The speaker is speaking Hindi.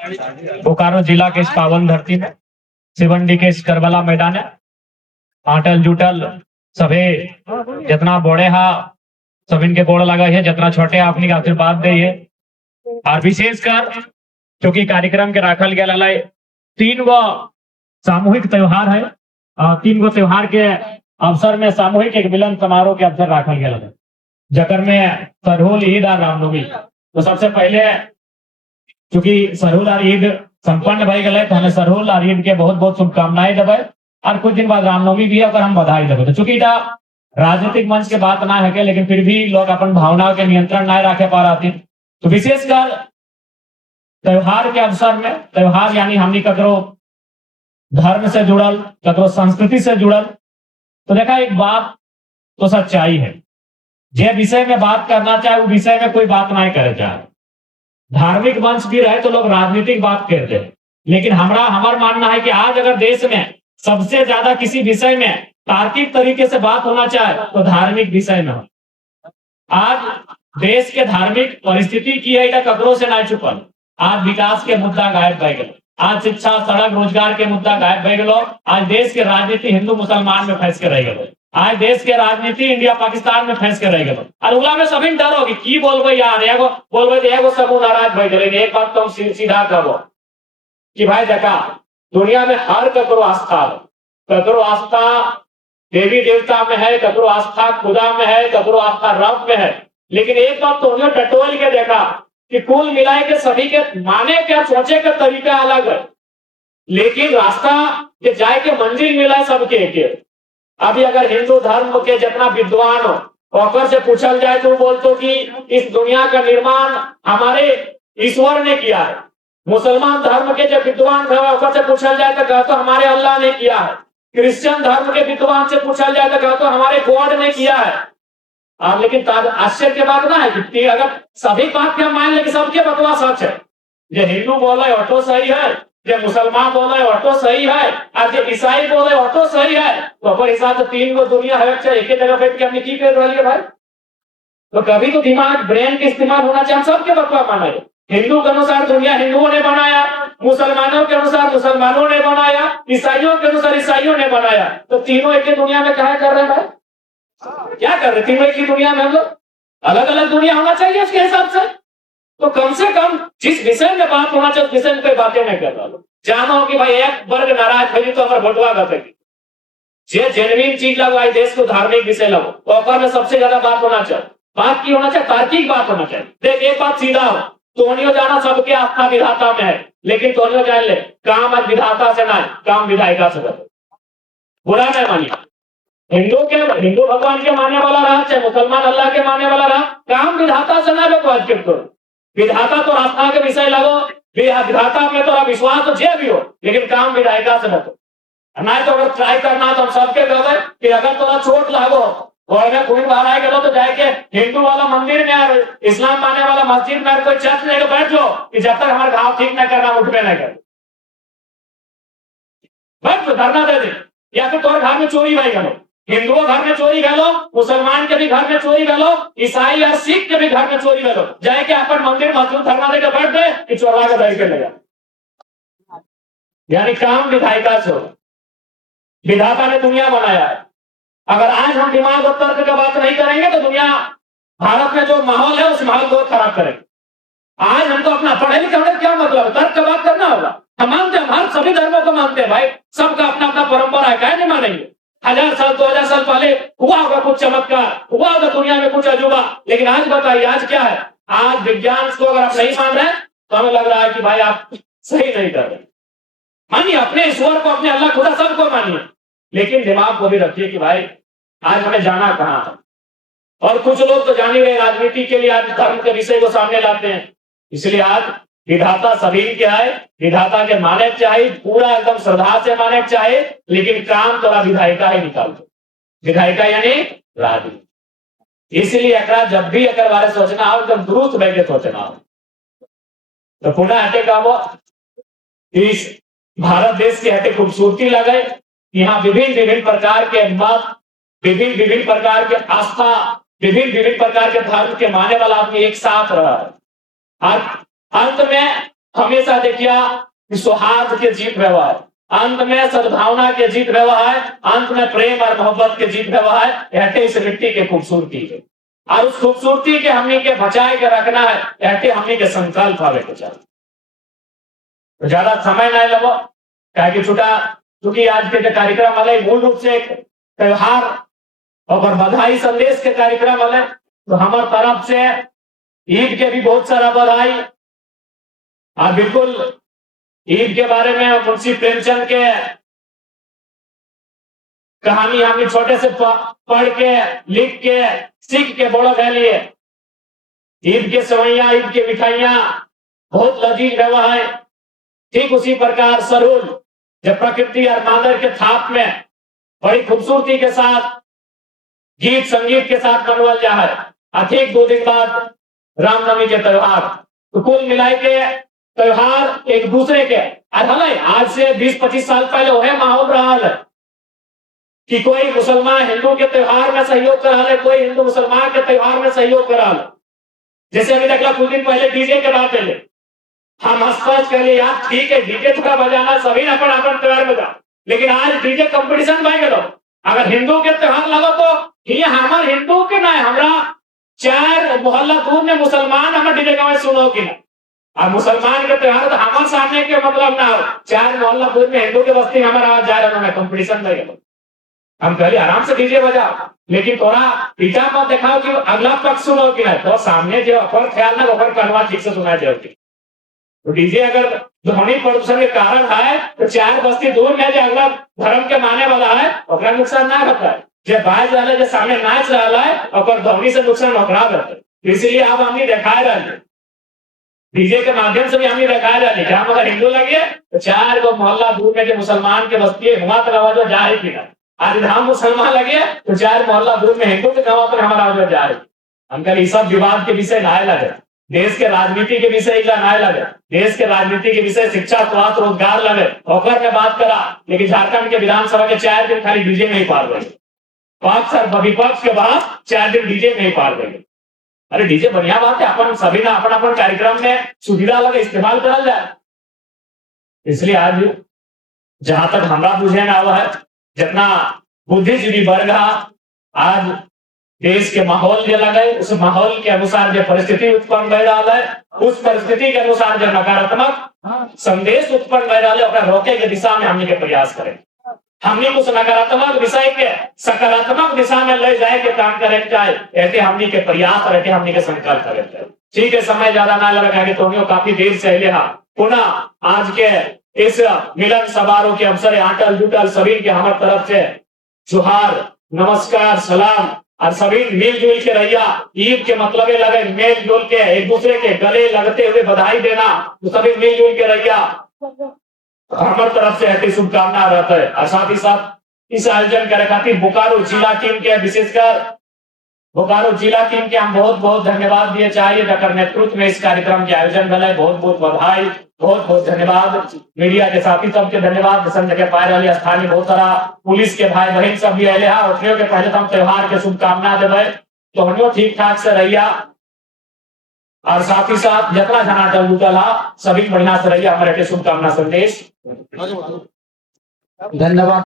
बोकारो जिला के इस पावन धरती में सिवंडी के इस करबला मैदान है आटल जुटल सभे जितना बड़े हा सब इनके गोड़ लगा है, जितना छोटे अपनी के आशीर्वाद दे है। और विशेषकर क्योंकि कार्यक्रम के राखल गया 3 गो सामूहिक त्योहार है और 3 गो त्योहार के अवसर में सामूहिक एक मिलन समारोह के अवसर राखल गया है, जकर में सरहुल ईद और रामनवमी। तो सबसे पहले चूंकि सरहुल और ईद संपन्न भई गए तो हमें सरहुल और ईद के बहुत बहुत शुभकामनाएं देवे और कुछ दिन बाद रामनवमी भी है और हम बधाई देवे। तो चूंकि राजनीतिक मंच के बात ना है लेकिन फिर भी लोग अपन भावनाओं के नियंत्रण ना रखे पा रहे। तो विशेषकर त्योहार के अवसर में, त्योहार यानी हमनी ककरो धर्म से जुड़ल ककरो संस्कृति से जुड़ल, तो देखा एक बात तो सच्चाई है, जे विषय में बात करना चाहे वो विषय में कोई बात नहीं करे चाहे। धार्मिक मंच भी रहे तो लोग राजनीतिक बात कहते हैं, लेकिन हमारा मानना है कि आज अगर देश में सबसे ज्यादा किसी विषय में तार्किक तरीके से बात होना चाहे तो धार्मिक विषय में हो। आज देश के धार्मिक परिस्थिति की है ककरो से ना छुपल। आज विकास के मुद्दा गायब भय गए, आज शिक्षा सड़क रोजगार के मुद्दा गायब भय गए, आज देश के राजनीति हिंदू मुसलमान में फंस के रह गए, आज देश के राजनीति इंडिया पाकिस्तान में फंस के रह गए। और उला में सभी डर होगी की बोलबे यार, एगो बोलबे एगो समूह नाराज भय गए। एक बात तो हम सीधा कहो कि भाई देखा दुनिया में हर ककरो आस्था, ककरो आस्था देवी देवता में है, ककरो आस्था खुदा में है, ककरो आस्था रब में है, लेकिन एक बात तो टटोल के देखा कि कुल मिलाए के सभी के माने क्या सोचे का तरीका अलग है, लेकिन रास्ता के जाए के मंजिल मिला है सबके एक। अभी अगर हिंदू धर्म के जितना विद्वान हो और से पूछल जाए तो बोलते कि इस दुनिया का निर्माण हमारे ईश्वर ने किया है। मुसलमान धर्म के जो विद्वान है से पूछल जाए तो कहते हमारे अल्लाह ने किया है। क्रिश्चियन धर्म के विद्वान से पूछल जाए तो कहते हमारे गॉड ने किया है। लेकिन आश्चर्य की बात ना है कि अगर सभी बात के हम मान ले कि सबके बकवास सच है, जो हिंदू बोले ऑटो सही है, जो मुसलमान बोले ऑटो सही है और जो ईसाई बोले ऑटो सही है, तो अपने हिसाब से 3 गो दुनिया है एक ही जगह बैठ के हमने की कर रही है भाई। तो कभी तो दिमाग ब्रेन के इस्तेमाल होना चाहिए। हम सबके बकवास माना है। हिंदू के अनुसार दुनिया हिंदुओं ने बनाया, मुसलमानों के अनुसार मुसलमानों ने बनाया, ईसाइयों के अनुसार ईसाइयों ने बनाया। तो तीनों एक ही दुनिया में क्या कर रहे हैं भाई? क्या कर रहे? तीनों एक ही दुनिया में हम लोग अलग अलग दुनिया होना चाहिए उसके हिसाब से। तो कम से कम जिस विषय में बात होना चाहिए उस विषय में कोई बातें नहीं कर रहा। जानो कि भाई एक वर्ग नाराज भई तो हमारे भटवा गति जे जेन्युइन चीज लगवाई देश को धार्मिक विषय लगो तो में सबसे ज्यादा बात होना चाहिए। बात की होना चाहिए, तार्किक बात होना चाहिए। देख एक बात सीधा हो, तोनियो जाना सबके आस्था विधाता में है, लेकिन तोनियो जान ले काम आज विधाता से ना काम विधायिका से कर। बुरा नहीं मानिए, हिंदू भगवान के मानने वाला रहा चाहे मुसलमान अल्लाह के मानने वाला रहा, काम विधाता से ना करो। विधाता तो आस्था के विषय लगो, विधाता में तो विश्वास तो जे भी हो, लेकिन काम विधायिका से रखो। ना तो अगर ट्राई करना तो हम सबके कहते कि अगर थोड़ा चोट लागो और में खून बाहर आए गलो तो जाके हिंदू वाला मंदिर में और इस्लाम मानने वाला मस्जिद में कोई चर्च लेकर बैठ लो कि जब तक हमारे घाव ठीक न करना उठबे न कर बस धरना दे दे। या फिर तुम्हारे घर में चोरी भाई गलो, हिंदुओं घर में चोरी गलो, मुसलमान के भी घर में चोरी गलो, ईसाई और सिख के भी घर में चोरी गलो, जाके अपन मंदिर मस्जिद धरना देकर बैठ गए कि चोरवा के धर के ले जा। यानी काम विधायिका से हो। विधाता ने दुनिया बनाया है। अगर आज हम दिमाग और तर्क का बात नहीं करेंगे तो दुनिया भारत में जो माहौल है उस माहौल को खराब करेंगे। आज हम तो अपना पढ़े लिखे होने क्या मतलब, तर्क का बात करना होगा। हम मानते हैं, हर सभी धर्मों को मानते हैं भाई, सबका अपना अपना परंपरा है, क्या नहीं मानेंगे। 1000 साल 2000 साल पहले हुआ होगा कुछ चमत्कार, हुआ होगा दुनिया में कुछ अजूबा, लेकिन आज बताइए आज क्या है। आज विज्ञान को अगर आप नहीं मान रहे तो हमें लग रहा है कि भाई आप सही नहीं कर रहे। मानिए अपने ईश्वर को, अपने अल्लाह खुदा सबको मानिए, लेकिन दिमाग को भी रखिए कि भाई आज हमें जाना कहाँ है। और कुछ लोग तो जान ही रहे राजनीति के लिए आज धर्म के विषय को सामने लाते हैं। इसलिए आज विधाता सभी के आए, विधाता के माने चाहिए, पूरा एकदम श्रद्धा से माने चाहिए, लेकिन काम थोड़ा विधायिका ही निकाल दो। विधायिका यानी राजनीति। इसलिए अगर जब भी अगर बारे सोचना हो एकदम दुरुस्त बैठ के सोचना हो। तो पुनः हटे का वो इस भारत देश की हटे खूबसूरती लगे। यहाँ विभिन्न प्रकार के मत, विभिन्न प्रकार के आस्था, विभिन्न प्रकार के धर्म के मानने वाला आदमी एक साथ रहा है। अंत में हमेशा देखिया कि सौहार्द के जीत व्यवहार, अंत में सद्भावना के जीत व्यवहार, अंत में प्रेम और मोहब्बत के जीत व्यवहार, यह इस मिट्टी की खूबसूरती है। और उस खूबसूरती के हमनी के बचाए के रखना है, यह हमनी के संकल्प हवे के चाहिए। तो ज्यादा समय नहीं लगो, क्या छुटा क्योंकि आज के जो कार्यक्रम वाले मूल रूप से एक त्योहार और बधाई संदेश के कार्यक्रम वाले, तो हमारे तरफ से ईद के भी बहुत सारा बधाई। और बिल्कुल ईद के बारे में मुंशी प्रेमचंद के कहानी हमने छोटे से पढ़ के, लिख के, सीख के बड़ो कह लिए। ईद के सवैया, ईद की मिठाइयां बहुत लजीज व्यवहार है। ठीक उसी प्रकार सरूल जब प्रकृति और मादर के थाप में बड़ी खूबसूरती के साथ गीत संगीत के साथ मनवल जा है। ठीक 2 दिन बाद रामनवमी के त्योहार, तो कुल मिलाई के त्योहार एक दूसरे के आज से 20-25 साल पहले वह माहौल रहा है कि कोई मुसलमान हिंदू के त्योहार में सहयोग करा ले, कोई हिंदू मुसलमान के त्योहार में सहयोग करा ले। जैसे अभी देखला कुछ दिन पहले डीजे के बात पहले हम हंसपास कर लिए, यार ठीक है डीजे थोड़ा बजाना, सभी अपन अपन त्योहार में जा, लेकिन आज डीजे कंपटीशन भाई करो। अगर हिंदू के त्योहार लगो तो ये हमारे हिंदू के ना है, हमारा 4 मोहल्ला दूर में मुसलमान हमें डीजे गाँव सुनो कि ना, और मुसलमान के त्योहार तो हमारे सामने के मतलब ना हो, 4 मोहल्ला दूर में हिंदू के बस्ती हमारा आवाज जा रहा है कंपटीशन में। हम कहले आराम से डीजे बजाओ, लेकिन थोड़ा पीछा मत दिखाओ कि अगला पक्ष सुनो कि ना, तो सामने जो अपर ख्याल ना ओपर कहवा ठीक से सुना जाओगे। तो डीजे अगर ध्वनि प्रदूषण के कारण है तो 4 बस्ती दूर में जो अगला धर्म के माने वाला है ओकरा नुकसान ना होता है, जो बाज वाले जो सामने नाच रहा है और ध्वनि से नुकसान ओकरा होता है। इसीलिए अब हमने दिखाए रहे डीजे के माध्यम से भी हमने दिखाए रहे कि हम अगर हिंदू लगे तो 4 गो मोहल्ला दूर में जो मुसलमान के बस्ती है वहां तक आवाज जा रही थी। आज हम मुसलमान लगे तो 4 मोहल्ला दूर में हिंदू के गाँव पर हमारा आवाज जा रही। हम कल सब विवाद के विषय नए लगे, देश के राजनीति के विषय नए लगे, देश के राजनीति के विषय शिक्षा, स्वास्थ्य, रोजगार लगे होकर में बात करा, लेकिन झारखंड के विधानसभा के 4 दिन खाली डीजे नहीं पार गए, पक्ष और विपक्ष के बाद 4 दिन डीजे नहीं पार गए। अरे डीजे बढ़िया बात है, अपन सभी ना अपन अपन कार्यक्रम में सुविधा लगे इस्तेमाल करा जाए। इसलिए आज जहां तक हमारा बुझे ना हुआ है, जितना बुद्धिजीवी वर्ग आज देश के माहौल जो लगे उस माहौल के अनुसार जो परिस्थिति उत्पन्न हो रहा है, उस परिस्थिति के अनुसार जो नकारात्मक संदेश उत्पन्न हो रहा है रोके के दिशा में हमने के प्रयास करें। हमने उस नकारात्मक विषय के सकारात्मक दिशा में ले जाए के काम करे चाहे, ऐसे हमने के प्रयास और ऐसे हमने के संकल्प करे। ठीक है, समय ज्यादा ना लगा कि तो काफी देर से पुनः आज के इस मिलन समारोह के अवसर अटल जुटल सभी के हमारे तरफ से जोहार, नमस्कार, सलाम और सभी मिलजुल के रहिया। ईद के मतलब लगे मेल जुल के एक दूसरे के गले लगते हुए बधाई देना, तो सभी मिलजुल के रहिया हमारे तरफ से ऐसी शुभकामना रहता है। और साथ ही साथ इस आयोजन करे खातिर बोकारो जिला टीम के विशेषकर बोकारो जिला टीम के हम बहुत बहुत धन्यवाद दिए चाहिए, जकर नेतृत्व में इस कार्यक्रम के आयोजन भले बहुत बहुत बधाई, बहुत बहुत धन्यवाद। मीडिया के साथी सबके धन्यवाद, जगह पाए रही स्थानीय बहुत सारा पुलिस के भाई बहन सब भी अले है के पहले हम त्योहार के शुभकामना देवे, तो हम ठीक ठाक से रहिया। और साथ ही साथ जितना जना टल उठल सभी बढ़िया से रहिए, हमारे शुभकामना संदेश। धन्यवाद।